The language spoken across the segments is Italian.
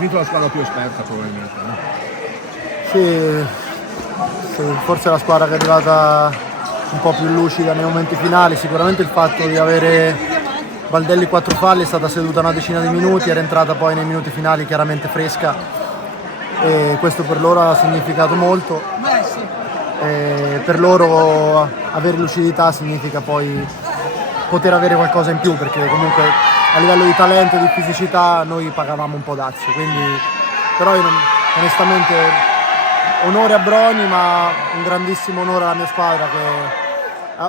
vinto la squadra più esperta probabilmente, no? Sì, forse la squadra che è arrivata un po' più lucida nei momenti finali. Sicuramente il fatto di avere Baldelli 4 falli, è stata seduta una decina di minuti, era entrata poi nei minuti finali chiaramente fresca e questo per loro ha significato molto. E per loro avere lucidità significa poi poter avere qualcosa in più, perché comunque a livello di talento e di fisicità noi pagavamo un po' dazio, quindi però io onestamente onore a Broni, ma un grandissimo onore alla mia squadra che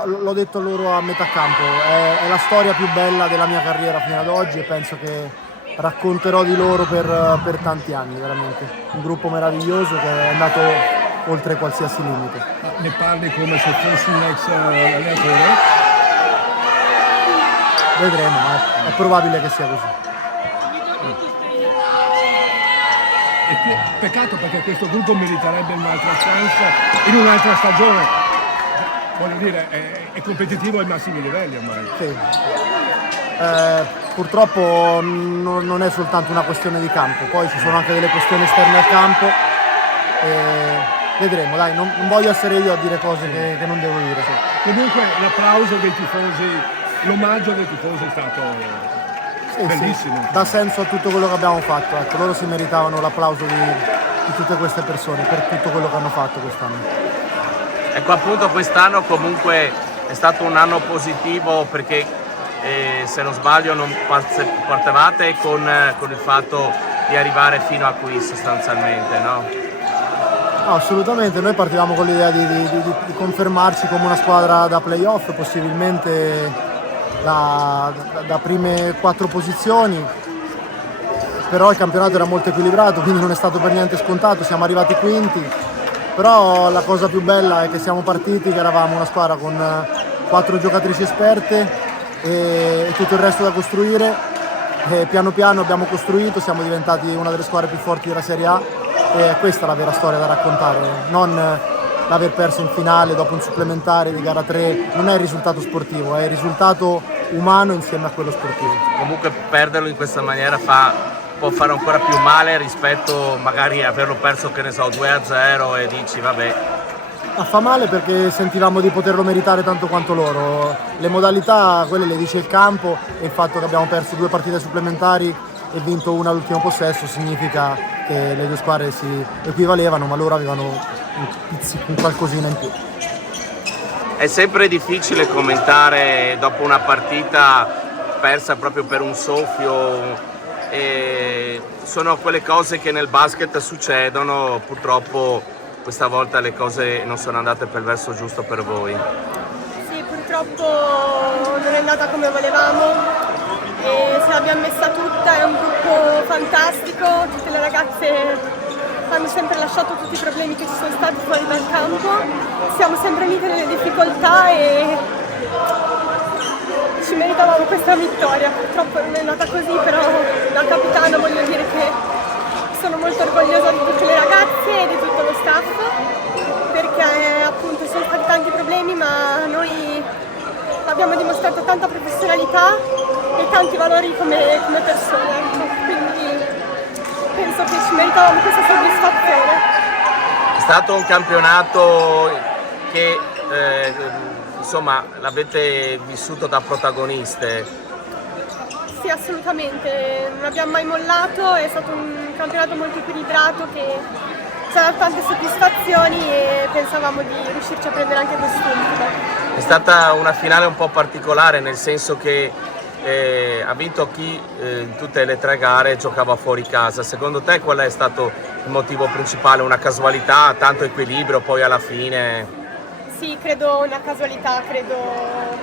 l'ho detto loro a metà campo, è la storia più bella della mia carriera fino ad oggi e penso che racconterò di loro per tanti anni, veramente. Un gruppo meraviglioso che è andato oltre qualsiasi limite. Ne parli come se fossi un ex allenatore? Vedremo, ma è probabile che sia così. Peccato, perché questo gruppo meriterebbe un'altra chance in un'altra stagione. Voglio dire, è competitivo ai massimi livelli ormai. Sì. Purtroppo non è soltanto una questione di campo, poi ci sono anche delle questioni esterne al campo. Vedremo, dai, non voglio essere io a dire cose che non devo dire. Sì. Comunque l'applauso dei tifosi, l'omaggio dei tifosi è stato bellissimo. Sì, dà senso a tutto quello che abbiamo fatto. Ecco, loro si meritavano l'applauso di tutte queste persone per tutto quello che hanno fatto quest'anno. Ecco, appunto quest'anno comunque è stato un anno positivo perché se non sbaglio non partevate con il fatto di arrivare fino a qui sostanzialmente, no? No, assolutamente, noi partivamo con l'idea di confermarci come una squadra da playoff, possibilmente da prime 4 posizioni, però il campionato era molto equilibrato, quindi non è stato per niente scontato, siamo arrivati quinti, però la cosa più bella è che siamo partiti, che eravamo una squadra con 4 giocatrici esperte e tutto il resto da costruire, e piano piano abbiamo costruito, siamo diventati una delle squadre più forti della Serie A e questa è la vera storia da raccontare, non l'aver perso in finale dopo un supplementare di gara 3, non è il risultato sportivo, è il risultato umano insieme a quello sportivo. Comunque perderlo in questa maniera può fare ancora più male rispetto magari a averlo perso, che ne so, 2-0 e dici vabbè. Fa male perché sentivamo di poterlo meritare tanto quanto loro. Le modalità, quelle le dice il campo, e il fatto che abbiamo perso 2 partite supplementari e vinto una all'ultimo possesso significa che le 2 squadre si equivalevano, ma loro avevano un qualcosina in più. È sempre difficile commentare dopo una partita persa proprio per un soffio. Sono quelle cose che nel basket succedono, purtroppo questa volta le cose non sono andate per il verso giusto per voi. Sì, purtroppo non è andata come volevamo e se l'abbiamo messa tutta, è un gruppo fantastico, tutte le ragazze hanno sempre lasciato tutti i problemi che ci sono stati fuori dal campo, siamo sempre unite nelle difficoltà e ci meritavamo questa vittoria. Purtroppo non è andata così, però da capitano voglio dire che sono molto orgogliosa di tutte le ragazze e di tutto lo staff, perché appunto ci sono stati tanti problemi, ma noi abbiamo dimostrato tanta professionalità e tanti valori come persone, quindi penso che ci meritavamo questa soddisfazione. È stato un campionato che insomma l'avete vissuto da protagoniste. Sì, assolutamente, non abbiamo mai mollato, è stato un campionato molto equilibrato che ci ha dato tante soddisfazioni e pensavamo di riuscirci a prendere anche quest'ultimo. È stata una finale un po' particolare, nel senso che ha vinto chi in tutte le 3 gare giocava fuori casa. Secondo te qual è stato il motivo principale? Una casualità, tanto equilibrio poi alla fine? Sì, credo una casualità, credo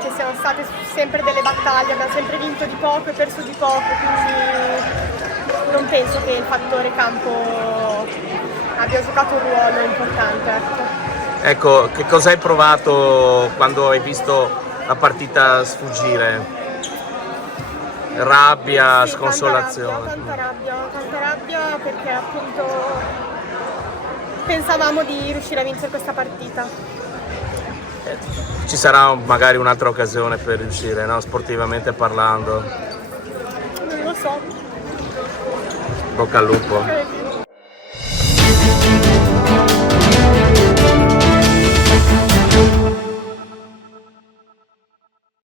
che siano state sempre delle battaglie, abbiamo sempre vinto di poco e perso di poco, quindi non penso che il fattore campo abbia giocato un ruolo importante. Ecco, che cosa hai provato quando hai visto la partita sfuggire? Rabbia, sì, sconsolazione? Tanta rabbia perché appunto pensavamo di riuscire a vincere questa partita. Ci sarà magari un'altra occasione per riuscire, no? Sportivamente parlando? Non lo so. Bocca al lupo.